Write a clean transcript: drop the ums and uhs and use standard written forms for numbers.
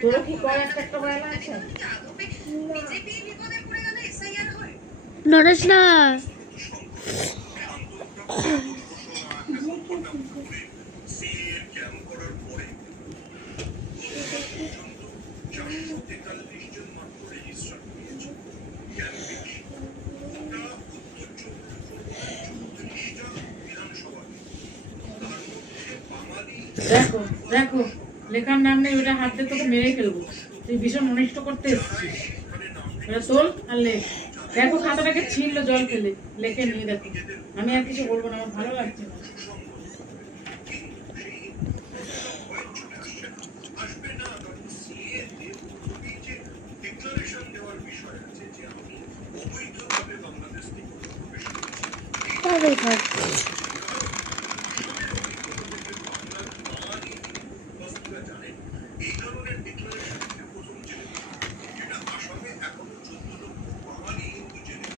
তোরা কি করে একটা বায়না আছে? নরেশ না দেখো দেখো লেখার নাম নেই, ওটা হাত দিয়ে তোকে মেরে ফেলবো। তুই ভীষণ অনিষ্ট করতে এসেছিস। ওটা তোল আর লেখ। দেখো খাতাটাকে ছিঁড়লো জল ফেলে, লেখে নিয়ে দেখো। আমি আর কিছু বলবো না, আমার ভালো লাগছে না।